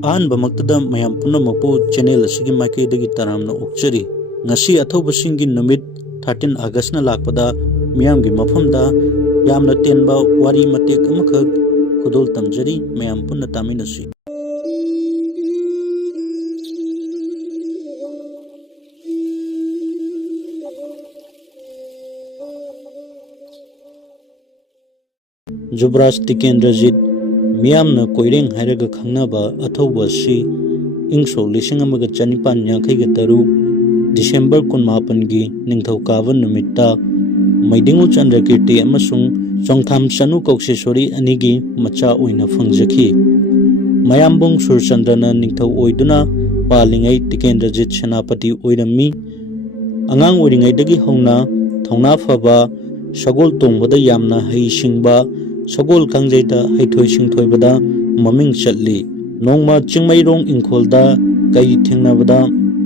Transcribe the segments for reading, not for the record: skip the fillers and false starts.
ꯑꯍꯥꯟꯕꯃꯛꯇꯗ ꯃꯌꯥꯝ ꯄꯨꯝꯅꯃꯛꯄꯨ ꯆꯦꯅꯦꯜ ꯑꯁꯤꯒꯤ ꯃꯥꯏꯀꯩꯗꯒꯤ ꯇꯔꯥꯝꯅ ꯑꯣꯛꯆꯔꯤ꯫ ꯉꯁꯤ ꯑꯊꯧꯕꯁꯤꯡꯒꯤ ꯅꯨꯃꯤꯠ 13 ꯑꯥꯒꯁꯇꯅ ꯂꯥꯛꯄꯗ ꯃꯤꯌꯥꯝꯒꯤ ꯃꯐꯝꯗ ꯌꯥꯝꯅ ꯇꯦꯟꯕ ꯋꯥꯔꯤ ꯃꯇꯦꯛ ꯑꯃꯈꯛ ꯈꯨꯗꯣꯜ ꯇꯝꯖꯔꯤ, ꯃꯌꯥꯝ ꯄꯨꯟꯅ ꯇꯥꯃꯤꯟꯅꯁꯤ꯫ ꯖꯨꯕ꯭ꯔꯥꯖ ꯇꯤꯀꯦꯟꯗ꯭ꯔꯖꯤꯠ ꯃꯤꯌꯥꯝꯅ ꯀꯣꯏꯔꯦꯡ ꯍꯥꯏꯔꯒ ꯈꯪꯅꯕ ꯑꯊꯧꯕ ꯑꯁꯤ ꯏꯪ ꯁꯣꯛ 1993 ꯗꯤꯁꯦꯝꯕꯔ 18ꯒꯤ ꯅꯤꯡꯊꯧꯀꯥꯕ ꯅꯨꯃꯤꯠꯇ ꯃꯩꯗꯤꯡꯉꯨ ꯆꯟꯗ꯭ꯔꯀꯤꯔꯇꯤ ꯑꯃꯁꯨꯡ ꯆꯣꯡꯊꯥꯝ ꯆꯅꯨ ꯀꯧꯁꯦꯁꯣꯔꯤ ꯑꯅꯤꯒꯤ ꯃꯆꯥ ꯑꯣꯏꯅ ꯐꯪꯖꯈꯤ꯫ ꯃꯌꯥꯝꯕꯨꯡ ꯁꯨꯔꯆꯟꯗ꯭ꯔꯅ ꯅꯤꯡꯊꯧ ꯑꯣꯏꯗꯨꯅ ꯄꯥꯜꯂꯤꯉꯩ ꯇꯤꯀꯦꯟꯗ꯭ꯔꯖꯤꯠ ꯁꯦꯅꯥꯄꯇꯤ ꯑꯣꯏꯔꯝꯃꯤ꯫ ꯑꯉꯥꯡ ꯑꯣꯏꯔꯤꯉꯩꯗꯒꯤ ꯍꯧꯅ ꯊꯧꯅꯥ ꯐꯕ, ꯁꯒꯣꯜ ꯇꯣꯡꯕꯗ ꯌꯥꯝꯅ ꯍꯩꯁꯤꯡꯕ, ꯁꯒꯣꯜ ꯀꯥꯡꯖꯩꯗ ꯍꯩꯊꯣꯏ ꯁꯤꯡꯊꯣꯏꯕꯗ ꯃꯃꯤꯡ ꯆꯠꯂꯤ꯫ ꯅꯣꯡꯃ ꯆꯤꯡꯃꯩꯔꯣꯡ ꯏꯪꯈꯣꯜꯗ ꯀꯩ ꯊꯦꯡꯅꯕꯗ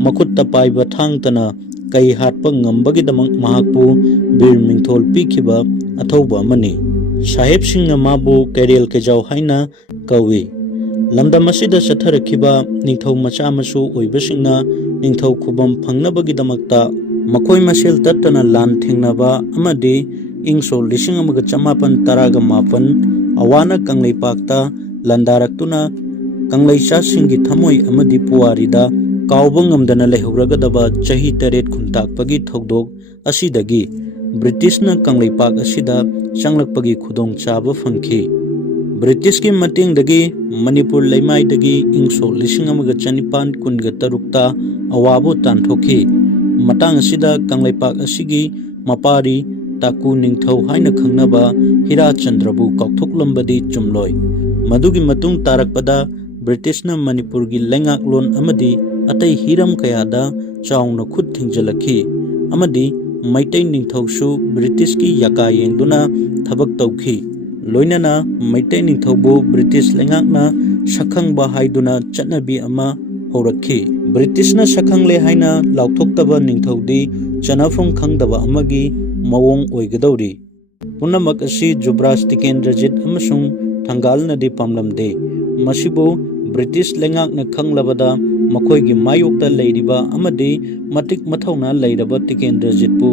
ꯃꯈꯨꯠꯇ ꯄꯥꯏꯕ ꯊꯥꯡꯇꯅ ꯀꯩ ꯍꯥꯠꯄ ꯉꯝꯕꯒꯤꯗꯃꯛ ꯃꯍꯥꯛꯄꯨ ꯕꯤꯔ ꯃꯤꯡꯊꯣꯜ ꯄꯤꯈꯤꯕ ꯑꯊꯧꯕ ꯑꯃꯅꯤ꯫ ꯁꯥꯍꯦꯕꯁꯤꯡꯅ ꯃꯥꯕꯨ ꯀꯩꯔꯦꯜ ꯀꯩꯖꯥꯎ ꯍꯥꯏꯅ ꯀꯧꯏ꯫ ꯂꯝꯗꯝ ꯑꯁꯤꯗ ꯆꯠꯊꯔꯛꯈꯤꯕ ꯅꯤꯡꯊꯧ ꯃꯆꯥ ꯃꯁꯨ ꯑꯣꯏꯕꯁꯤꯡꯅ ꯅꯤꯡꯊꯧ ꯈꯨꯕꯝ ꯐꯪꯅꯕꯒꯤꯗꯃꯛꯇ ꯃꯈꯣꯏ ꯃꯁꯦꯜ ꯇꯠꯇꯅ ꯂꯥꯟ ꯊꯦꯡꯅꯕ ꯑꯃꯗꯤ ꯏꯪ ꯁꯣꯛ 1918 ꯑꯋꯥꯅ ꯀꯪꯂꯩꯄꯥꯛꯇ ꯂꯟꯗꯥꯔꯛꯇꯨꯅ ꯀꯪꯂꯩꯆꯥꯁꯤꯡꯒꯤ ꯊꯃꯣꯏ ꯑꯃꯗꯤ ꯄꯨꯋꯥꯔꯤꯗ ꯀꯥꯎꯕ ꯉꯝꯗꯅ ꯂꯩꯍꯧꯔꯒꯗꯕ ꯆꯍꯤ 8 ꯈꯨꯟꯇꯥꯛꯄꯒꯤ ꯊꯧꯗꯣꯛ ꯑꯁꯤꯗꯒꯤ ꯕ꯭ꯔꯤꯇꯤꯁꯅ ꯀꯪꯂꯩꯄꯥꯛ ꯑꯁꯤꯗ ꯆꯪꯂꯛꯄꯒꯤ ꯈꯨꯗꯣꯡꯆꯥꯕ ꯐꯪꯈꯤ꯫ ꯕ꯭ꯔꯤꯇꯤꯁꯀꯤ ꯃꯇꯦꯡꯗꯒꯤ ꯃꯅꯤꯄꯨꯔ ꯂꯩꯃꯥꯏꯗꯒꯤ ꯏꯪ ꯁꯣꯛ 1913 ꯑꯋꯥꯕꯨ ꯇꯥꯟꯊꯣꯛꯈꯤ꯫ ꯃꯇꯥꯡ ꯑꯁꯤꯗ ꯀꯪꯂꯩꯄꯥꯛ ꯑꯁꯤꯒꯤ ꯃꯄꯥꯔꯤ ꯇꯥꯀꯨ ꯅꯤꯡꯊꯧ ꯍꯥꯏꯅ ꯈꯪꯅꯕ ꯍꯤꯔꯥꯆꯟꯗ꯭ꯔꯕꯨ ꯀꯥꯎꯊꯣꯛꯂꯝꯕꯗꯤ ꯆꯨꯝꯂꯣꯏ꯫ ꯃꯗꯨꯒꯤ ꯃꯇꯨꯡ ꯇꯥꯔꯛꯄꯗ ꯕ꯭ꯔꯤꯇꯤꯁꯅ ꯃꯅꯤꯄꯨꯔꯒꯤ ꯂꯩꯉꯥꯛꯂꯣꯟ ꯑꯃꯗꯤ ꯑꯇꯩ ꯍꯤꯔꯝ ꯀꯌꯥꯗ ꯆꯥꯎꯅ ꯈꯨꯠ ꯊꯤꯡꯖꯤꯜꯂꯛꯈꯤ ꯑꯃꯗꯤ ꯃꯩꯇꯩ ꯅꯤꯡꯊꯧꯁꯨ ꯕ꯭ꯔꯤꯇꯤꯁꯀꯤ ꯌꯥꯀꯥ ꯌꯦꯡꯗꯨꯅ ꯊꯕꯛ ꯇꯧꯈꯤ꯫ ꯂꯣꯏꯅꯅ ꯃꯩꯇꯩ ꯅꯤꯡꯊꯧꯕꯨ ꯕ꯭ꯔꯤꯇꯤꯁ ꯂꯩꯉꯥꯛꯅ ꯁꯛꯈꯪꯕ ꯍꯥꯏꯗꯨꯅ ꯆꯠꯅꯕꯤ ꯑꯃ ꯍꯧꯔꯛꯈꯤ꯫ ꯕ꯭ꯔꯤꯇꯤꯁꯅ ꯁꯛꯈꯪꯂꯦ ꯍꯥꯏꯅ ꯂꯥꯎꯊꯣꯛꯇꯕ ꯅꯤꯡꯊꯧꯗꯤ ꯆꯟꯅꯐꯝ ꯈꯪꯗꯕ ꯑꯃꯒꯤ ꯃꯑꯣꯡ ꯑꯣꯏꯒꯗꯧꯔꯤ꯫ ꯄꯨꯝꯅꯃꯛ ꯑꯁꯤ ꯖꯨꯕ꯭ꯔꯥꯖ ꯇꯤꯀꯦꯟꯗ꯭ꯔꯖꯤꯠ ꯑꯃꯁꯨꯡ ꯊꯪꯒꯥꯜꯅꯗꯤ ꯄꯥꯝꯂꯝꯗꯦ꯫ ꯃꯁꯤꯕꯨ ꯕ꯭ꯔꯤꯇꯤꯁ ꯂꯩꯉꯥꯛꯅ ꯈꯪꯂꯕꯗ ꯃꯈꯣꯏꯒꯤ ꯃꯥꯌꯣꯛꯇ ꯂꯩꯔꯤꯕ ꯑꯃꯗꯤ ꯃꯇꯤꯛ ꯃꯊꯧꯅꯥ ꯂꯩꯔꯕ ꯇꯤꯀꯦꯟꯗ꯭ꯔꯖꯤꯠꯄꯨ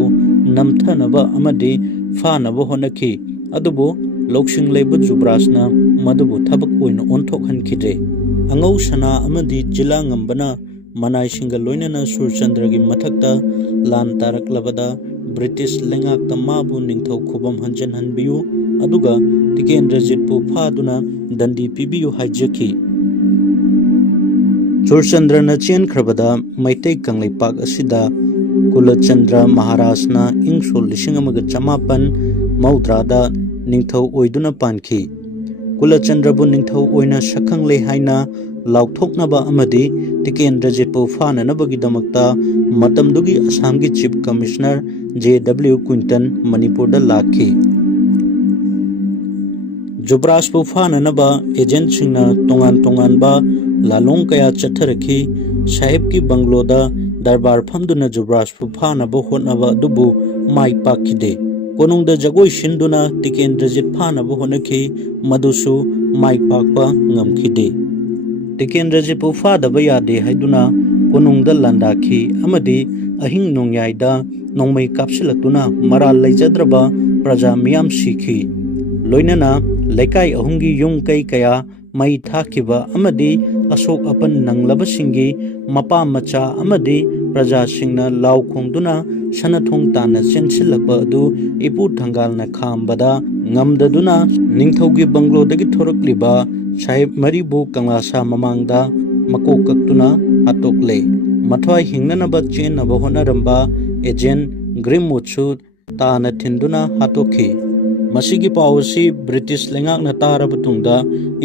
ꯅꯝꯊꯅꯕ ꯑꯃꯗꯤ ꯐꯥꯅꯕ ꯍꯣꯠꯅꯈꯤ꯫ ꯑꯗꯨꯕꯨ ꯂꯧꯁꯤꯡ ꯂꯩꯕ ꯖꯨꯕ꯭ꯔꯥꯖꯅ ꯃꯗꯨꯕꯨ ꯊꯕꯛ ꯑꯣꯏꯅ ꯑꯣꯟꯊꯣꯛꯍꯟꯈꯤꯗ꯭ꯔꯦ꯫ ꯑꯉꯧ ꯁꯅꯥ ꯑꯃꯗꯤ ꯖꯤꯂꯥ ꯉꯝꯕꯅ ꯃꯅꯥꯏꯁꯤꯡꯒ ꯂꯣꯏꯅꯅ ꯁꯨꯔꯆꯟꯗ꯭ꯔꯒꯤ ꯃꯊꯛꯇ ꯂꯥꯟ ꯇꯥꯔꯛꯂꯕꯗ ꯕ꯭ꯔꯤꯇꯤꯁ ꯂꯩꯉꯥꯛꯇ ꯃꯥꯕꯨ ꯅꯤꯡꯊꯧ ꯈꯨꯕꯝ ꯍꯟꯖꯤꯟꯍꯟꯕꯤꯌꯨ ꯑꯗꯨꯒ ꯇꯤꯀꯦꯟꯗ꯭ꯔꯖꯤꯠꯄꯨ ꯐꯥꯗꯨꯅ ꯗꯟꯗꯤ ꯄꯤꯕꯤꯌꯨ ꯍꯥꯏꯖꯈꯤ꯫ ꯁꯨꯔꯆꯟꯗ꯭ꯔꯅ ꯆꯦꯟꯈ꯭ꯔꯕꯗ ꯃꯩꯇꯩ ꯀꯪꯂꯩꯄꯥꯛ ꯑꯁꯤꯗ ꯀꯨꯂꯆꯟꯗ꯭ꯔ ꯃꯍꯥꯔꯥꯖꯅ ꯏꯪ ꯁꯣꯛ 1930 ꯅꯤꯡꯊꯧ ꯑꯣꯏꯗꯨꯅ ꯄꯥꯟꯈꯤ꯫ ꯀꯨꯂꯆꯟꯗ꯭ꯔꯕꯨ ꯅꯤꯡꯊꯧ ꯑꯣꯏꯅ ꯁꯛꯈꯪꯂꯦ ꯍꯥꯏꯅ ꯂꯥꯎꯊꯣꯛꯅꯕ ꯑꯃꯗꯤ ꯇꯤꯀꯦꯟꯗ꯭ꯔꯖꯤꯠꯄꯨ ꯐꯥꯅꯅꯕꯒꯤꯗꯃꯛꯇ ꯃꯇꯝꯗꯨꯒꯤ ꯑꯁꯥꯝꯒꯤ ꯆꯤꯐ ꯀꯃꯤꯁꯅꯔ J.W. ꯀ꯭ꯋꯤꯟꯇꯟ ꯃꯅꯤꯄꯨꯔꯗ ꯂꯥꯛꯈꯤ꯫ ꯖꯨꯕ꯭ꯔꯥꯖꯄꯨ ꯐꯥꯅꯅꯕ ꯑꯦꯖꯦꯟꯠꯁꯤꯡꯅ ꯇꯣꯉꯥꯟ ꯇꯣꯉꯥꯟꯕ ꯂꯥꯂꯣꯡ ꯀꯌꯥ ꯆꯠꯊꯔꯛꯈꯤ꯫ ꯁꯥꯍꯦꯕꯀꯤ ꯕꯪꯒ꯭ꯂꯣꯗ ꯗꯔꯕꯥꯔ ꯐꯝꯗꯨꯅ ꯖꯨꯕ꯭ꯔꯥꯖꯄꯨ ꯐꯥꯅꯕ ꯍꯣꯠꯅꯕ ꯑꯗꯨꯕꯨ ꯃꯥꯏ ꯄꯥꯛꯈꯤꯗꯦ꯫ ꯀꯣꯅꯨꯡꯗ ꯖꯒꯣꯏ ꯁꯤꯟꯗꯨꯅ ꯇꯤꯀꯦꯟꯗ꯭ꯔꯖꯤꯠ ꯐꯥꯅꯕ ꯍꯣꯠꯅꯈꯤ, ꯃꯗꯨꯁꯨ ꯃꯥꯏ ꯄꯥꯛꯄ ꯉꯝꯈꯤꯗꯦ꯫ ꯇꯤꯀꯦꯟꯗ꯭ꯔꯖꯤꯠꯄꯨ ꯐꯥꯗꯕ ꯌꯥꯗꯦ ꯍꯥꯏꯗꯨꯅ ꯀꯣꯅꯨꯡꯗ ꯂꯥꯟꯗꯥꯈꯤ ꯑꯃꯗꯤ ꯑꯍꯤꯡ ꯅꯣꯡꯌꯥꯏꯗ ꯅꯣꯡꯃꯩ ꯀꯥꯞꯁꯤꯜꯂꯛꯇꯨꯅ ꯃꯔꯥꯜ ꯂꯩꯖꯗ꯭ꯔꯕ ꯄ꯭ꯔꯖꯥ ꯃꯤꯌꯥꯝ ꯁꯤꯈꯤ꯫ ꯂꯣꯏꯅꯅ ꯂꯩꯀꯥꯏ ꯑꯍꯨꯝꯒꯤ ꯌꯨꯝ ꯀꯩ ꯀꯌꯥ ꯃꯩ ꯊꯥꯈꯤꯕ ꯑꯃꯗꯤ ꯑꯁꯣꯛ ꯑꯄꯟ ꯅꯪꯂꯕꯁꯤꯡꯒꯤ ꯃꯄꯥ ꯃꯆꯥ ꯑꯃꯗꯤ ꯄ꯭ꯔꯖꯥꯁꯤꯡꯅ ꯂꯥꯎ ꯈꯣꯡꯗꯨꯅ ꯁꯅꯊꯣꯡ ꯇꯥꯟꯅ ꯆꯦꯟꯁꯤꯜꯂꯛꯄ ꯑꯗꯨ ꯏꯄꯨ ꯊꯪꯒꯥꯜꯅ ꯈꯥꯝꯕꯗ ꯉꯝꯗꯗꯨꯅ ꯅꯤꯡꯊꯧꯒꯤ ꯕꯪꯒ꯭ꯂꯣꯗꯒꯤ ꯊꯣꯔꯛꯂꯤꯕ ꯁꯥꯍꯦꯕ ꯃꯔꯤꯕꯨ ꯀꯪꯂꯥꯁꯥ ꯃꯃꯥꯡꯗ ꯃꯀꯣꯛ ꯀꯛꯇꯨꯅ ꯍꯥꯠꯇꯣꯛꯂꯦ꯫ ꯃꯊ꯭ꯋꯥꯏ ꯍꯤꯡꯅꯅꯕ ꯆꯦꯟꯅꯕ ꯍꯣꯠꯅꯔꯝꯕ ꯑꯦꯖꯦꯟꯠ ꯒ꯭ꯔꯤꯝꯋꯨꯗꯁꯨ ꯇꯥꯅ ꯊꯤꯟꯗꯨꯅ ꯍꯥꯠꯇꯣꯛꯈꯤ꯫ ꯃꯁꯤꯒꯤ ꯄꯥꯎ ꯑꯁꯤ ꯕ꯭ꯔꯤꯇꯤꯁ ꯂꯩꯉꯥꯛꯅ ꯇꯥꯔꯕ ꯇꯨꯡꯗ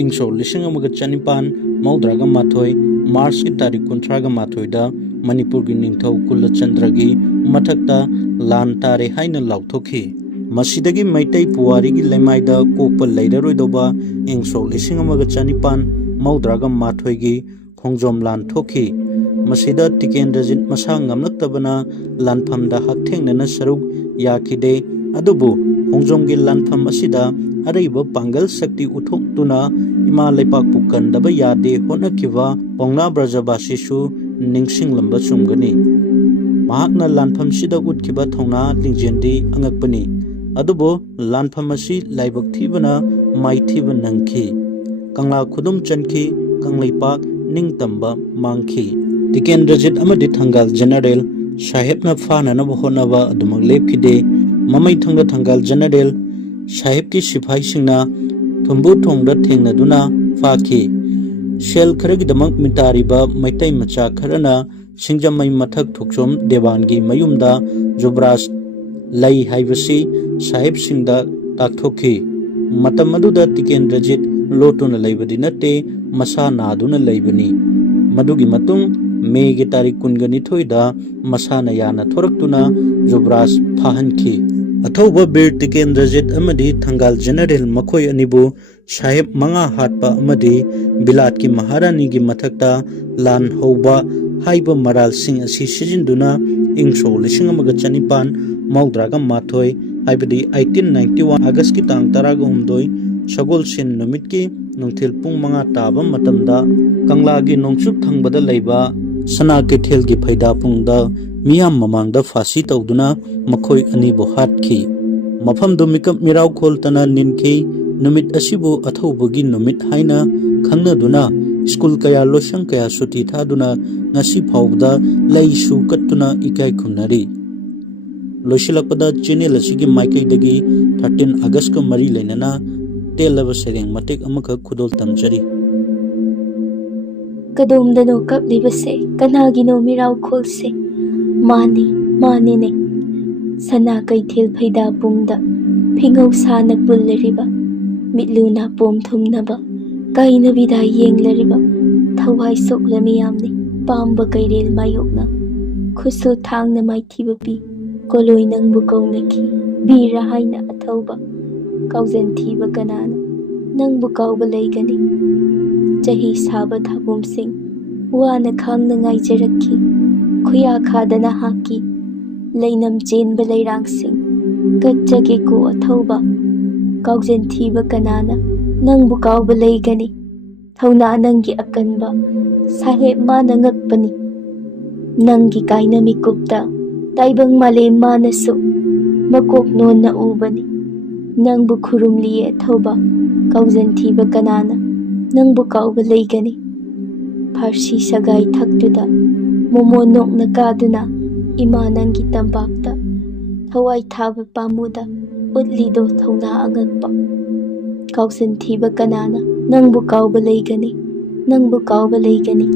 ꯏꯪ ꯁꯣꯛ 1932 ꯃꯥꯔꯆꯀꯤ ꯇꯥꯔꯤꯛ 31ꯗ ꯃꯅꯤꯄꯨꯔꯒꯤ ꯅꯤꯡꯊꯧ ꯀꯨꯂꯆꯟꯗ꯭ꯔꯒꯤ ꯃꯊꯛꯇ ꯂꯥꯟ ꯇꯥꯔꯦ ꯍꯥꯏꯅ ꯂꯥꯎꯊꯣꯛꯈꯤ꯫ ꯃꯁꯤꯗꯒꯤ ꯃꯩꯇꯩ ꯄꯨꯋꯥꯔꯤꯒꯤ ꯂꯩꯃꯥꯏꯗ ꯀꯣꯛꯄ ꯂꯩꯔꯔꯣꯏꯗꯧꯕ ꯏꯪ ꯁꯣꯛ 1932ꯒꯤ ꯈꯣꯡꯖꯣꯝ ꯂꯥꯟ ꯊꯣꯛꯈꯤ꯫ ꯃꯁꯤꯗ ꯇꯤꯀꯦꯟꯗ꯭ꯔꯖꯤꯠ ꯃꯁꯥ ꯉꯝꯂꯛꯇꯕꯅ ꯂꯥꯟꯐꯝꯗ ꯍꯛꯊꯦꯡꯅꯅ ꯁꯔꯨꯛ ꯌꯥꯈꯤꯗꯦ ꯑꯗꯨꯕꯨ ꯈꯣꯡꯖꯣꯝꯒꯤ ꯂꯥꯟꯐꯝ ꯑꯁꯤꯗ ꯑꯔꯩꯕ ꯄꯥꯡꯒꯜ ꯁꯛꯇꯤ ꯎꯠꯊꯣꯛꯇꯨꯅ ꯏꯃꯥ ꯂꯩꯕꯥꯛꯄꯨ ꯀꯟꯗꯕ ꯌꯥꯗꯦ ꯍꯣꯠꯅꯈꯤꯕ ꯄꯥꯎꯅꯥ ꯕ꯭ꯔꯖꯕꯥꯁꯤꯁꯨ ꯅꯤꯡꯁꯤꯡꯂꯝꯕ ꯆꯨꯝꯒꯅꯤ꯫ ꯃꯍꯥꯛꯅ ꯂꯥꯟꯐꯝꯁꯤꯗ ꯎꯠꯈꯤꯕ ꯊꯧꯅꯥ ꯂꯤꯡꯖꯦꯜꯗꯤ ꯑꯉꯛꯄꯅꯤ꯫ ꯑꯗꯨꯕꯨ ꯂꯥꯟꯐꯝ ꯑꯁꯤ ꯂꯥꯏꯕꯛ ꯊꯤꯕꯅ ꯃꯥꯏꯊꯤꯕ ꯅꯪꯈꯤ꯫ ꯀꯪꯂꯥ ꯈꯨꯗꯨꯝ ꯆꯟꯈꯤ, ꯀꯪꯂꯩꯄꯥꯛ ꯅꯤꯡꯇꯝꯕ ꯃꯥꯡꯈꯤ꯫ ꯇꯤꯀꯦꯟꯗ꯭ꯔꯖꯤꯠ ꯑꯃꯗꯤ ꯊꯪꯒꯥꯜ ꯖꯦꯅꯔꯦꯜ ꯁꯥꯍꯦꯕꯅ ꯐꯥꯅꯅꯕ ꯍꯣꯠꯅꯕ ꯑꯗꯨꯃꯛ ꯂꯦꯞꯈꯤꯗꯦ꯫ ꯃꯃꯩꯊꯪꯗ ꯊꯪꯒꯥꯜ ꯖꯦꯅꯔꯦꯜ ꯁꯥꯍꯦꯕꯀꯤ ꯁꯤꯐꯥꯏꯁꯤꯡꯅ ꯊꯨꯝꯕꯨ ꯊꯣꯡꯗ ꯊꯦꯡꯅꯗꯨꯅ ꯐꯥꯈꯤ꯫ ꯁꯦꯜ ꯈꯔꯒꯤꯗꯃꯛ ꯃꯤꯇꯥꯔꯤꯕ ꯃꯩꯇꯩ ꯃꯆꯥ ꯈꯔꯅ ꯁꯤꯡꯖꯃꯩ ꯃꯊꯛ ꯊꯣꯛꯆꯣꯝ ꯗꯦꯋꯥꯟꯒꯤ ꯃꯌꯨꯝꯗ ꯖꯨꯕꯔꯥꯖ ꯂꯩ ꯍꯥꯏꯕꯁꯤ ꯁꯥꯍꯦꯕꯁꯤꯡꯗ ꯇꯥꯛꯊꯣꯛꯈꯤ꯫ ꯃꯇꯝ ꯑꯗꯨꯗ ꯇꯤꯀꯦꯟꯗ꯭ꯔꯖꯤꯠ ꯂꯣꯠꯇꯨꯅ ꯂꯩꯕꯗꯤ ꯅꯠꯇꯦ, ꯃꯁꯥ ꯅꯥꯗꯨꯅ ꯂꯩꯕꯅꯤ꯫ ꯃꯗꯨꯒꯤ ꯃꯇꯨꯡ ꯃꯦꯒꯤ ꯇꯥꯔꯤꯛ 22ꯗ ꯃꯁꯥꯅ ꯌꯥꯅ ꯊꯣꯔꯛꯇꯨꯅ ꯖꯨꯕꯔꯥꯖ ꯐꯥꯍꯟꯈꯤ꯫ ꯑꯊꯧꯕ ꯕꯤꯔ ꯇꯤꯀꯦꯟꯗ꯭ꯔꯖꯤꯠ ꯑꯃꯗꯤ ꯊꯪꯒꯥꯜ ꯖꯦꯅꯔꯦꯜ ꯃꯈꯣꯏ ꯑꯅꯤꯕꯨ ꯁꯥꯍꯦꯕ 5 ꯍꯥꯠꯄ ꯑꯃꯗꯤ ꯕꯤꯂꯥꯠꯀꯤ ꯃꯍꯥꯔꯥꯅꯤꯒꯤ ꯃꯊꯛꯇ ꯂꯥꯟ ꯍꯧꯕ ꯍꯥꯏꯕ ꯃꯔꯥꯜꯁꯤꯡ ꯑꯁꯤ ꯁꯤꯖꯤꯟꯅꯗꯨꯅ ꯏꯪ ꯁꯣꯛ 1912 ꯍꯥꯏꯕꯗꯤ 1891 ꯑꯥꯒꯁꯀꯤ ꯇꯥꯡ 13 ꯁꯒꯣꯜꯁꯦꯟ ꯅꯨꯃꯤꯠꯀꯤ ꯅꯨꯡꯊꯤꯜ ꯄꯨꯡ 5 ꯇꯥꯕ ꯃꯇꯝꯗ ꯀꯪꯂꯥꯒꯤ ꯅꯣꯡꯆꯨꯞ ꯊꯪꯕꯗ ꯂꯩꯕ ꯁꯅꯥ ꯀꯩꯊꯦꯜꯒꯤ ꯐꯩꯗꯥꯄꯨꯡꯗ ꯃꯤꯌꯥꯝ ꯃꯃꯥꯡꯗ ꯐꯥꯁꯤ ꯇꯧꯗꯨꯅ ꯃꯈꯣꯏ ꯑꯅꯤꯕꯨ ꯍꯥꯠꯈꯤ꯫ ꯃꯐꯝꯗꯨ ꯃꯤꯀꯞ ꯃꯤꯔꯥꯎ ꯈꯣꯜꯇꯅ ꯅꯤꯟꯈꯤ꯫ ꯅꯨꯃꯤꯠ ꯑꯁꯤꯕꯨ ꯑꯊꯧꯕꯒꯤ ꯅꯨꯃꯤꯠ ꯍꯥꯏꯅ ꯈꯪꯅꯗꯨꯅ ꯁ꯭ꯀꯨꯜ ꯀꯌꯥ, ꯂꯣꯏꯁꯪ ꯀꯌꯥ ꯁꯨꯇꯤ ꯊꯥꯗꯨꯅ ꯉꯁꯤ ꯐꯥꯎꯕꯗ ꯂꯩꯁꯨ ꯀꯠꯇꯨꯅ ꯏꯀꯥꯏ ꯈꯨꯝꯅꯔꯤ꯫ ꯂꯣꯏꯁꯤꯜꯂꯛꯄꯗ ꯆꯦꯅꯦꯜ ꯑꯁꯤꯒꯤ ꯃꯥꯏꯀꯩꯗꯒꯤ 13 ꯑꯥꯒꯁꯀ ꯃꯔꯤ ꯂꯩꯅꯅ ꯇꯦꯜꯂꯕ ꯁꯩꯔꯦꯡ ꯃꯇꯦꯛ ꯑꯃꯈꯛ ꯈꯨꯗꯣꯜ ꯇꯝꯖꯔꯤ꯫ ꯀꯗꯣꯝꯗꯅꯣ ꯀꯞꯂꯤꯕꯁꯦ, ꯀꯅꯥꯒꯤꯅꯣ ꯃꯤꯔꯥꯎꯈꯣꯜꯁꯦ? ꯃꯥꯅꯦ, ꯃꯥꯅꯦꯅꯦ, ꯁꯅꯥ ꯀꯩꯊꯦꯜ ꯐꯩꯗꯥꯄꯨꯡꯗ ꯐꯤꯉꯧ ꯁꯥꯅ ꯄꯨꯜꯂꯔꯤꯕ, ꯃꯤꯠꯂꯨ ꯅꯥꯄꯣꯝ ꯊꯨꯝꯅꯕ ꯀꯥꯏꯅꯕꯤꯗ ꯌꯦꯡꯂꯔꯤꯕ ꯊꯋꯥꯏ ꯁꯣꯛꯂ ꯃꯤꯌꯥꯝꯅꯤ ꯄꯥꯝꯕ ꯀꯩꯔꯦꯜ ꯃꯥꯌꯣꯛꯅ ꯈꯨꯠꯁꯨ ꯊꯥꯡꯅ ꯃꯥꯏꯊꯤꯕ ꯄꯤ ꯀꯣꯂꯣꯏ ꯅꯪꯕꯨ ꯀꯧꯅꯈꯤ ꯕꯤꯔ ꯍꯥꯏꯅ ꯑꯊꯧꯕ ꯀꯥꯎꯖꯟ ꯊꯤꯕ ꯀꯅꯥꯅ ꯅꯪꯕꯨ ꯀꯥꯎꯕ ꯂꯩꯒꯅꯤ ꯆꯍꯤ ꯁꯥꯕ ꯊꯥꯕꯨꯝꯁꯤꯡ ꯋꯥꯅ ꯈꯥꯡꯅ ꯉꯥꯏꯖꯔꯛꯈꯤ ꯈꯨꯌꯥ ꯈꯥꯗꯅ ꯍꯥꯛꯀꯤ ꯂꯩꯅꯝ ꯆꯦꯟꯕ ꯂꯩꯔꯥꯡꯁꯤꯡ ꯀꯠꯆꯒꯦꯀꯣ ꯑꯊꯧꯕ ꯀꯥꯎꯖꯟ ꯊꯤꯕ ꯀꯅꯥꯅ ꯅꯪꯕꯨ ꯀꯥꯎꯕ ꯂꯩꯒꯅꯤ ꯊꯧꯅꯥ ꯅꯪꯒꯤ ꯑꯀꯟꯕ ꯁꯥꯍꯦꯕ ꯃꯥꯅ ꯉꯛꯄꯅꯤ ꯅꯪꯒꯤ ꯀꯥꯏꯅ ꯃꯤꯀꯨꯞꯇ ꯇꯥꯏꯕꯪ ꯃꯥꯂꯦꯝ ꯃꯥꯅꯁꯨ ꯃꯀꯣꯛ ꯅꯣꯟꯅ ꯎꯕꯅꯤ ꯅꯪꯕꯨ ꯈꯨꯔꯨꯝꯂꯤꯌꯦ ꯑꯊꯧꯕ ꯀꯥꯎꯖꯟ ꯊꯤꯕ ꯀꯅꯥꯅ ꯅꯪꯕꯨ ꯀꯥꯎꯕ ꯂꯩꯒꯅꯤ ꯐꯥꯔꯁꯤ ꯁꯒꯥꯏ ꯊꯛꯇꯨꯗ ꯃꯣꯃꯣ ꯅꯣꯛꯅ ꯀꯥꯗꯨꯅ ꯏꯃꯥ ꯅꯪꯒꯤ ꯇꯝꯄꯥꯛꯇ ꯊꯋꯥꯏ ꯊꯥꯕ ꯄꯥꯝꯃꯨꯗ ꯎꯠꯂꯤꯗꯣ ꯊꯧꯅꯥ ꯑꯉꯛꯄ ꯀꯥꯎꯖꯟ ꯊꯤꯕ ꯀꯅꯥꯅ ꯅꯪꯕꯨ ꯀꯥꯎꯕ ꯂꯩꯒꯅꯤ ꯅꯪꯕꯨ ꯀꯥꯎꯕ ꯂꯩꯒꯅꯤ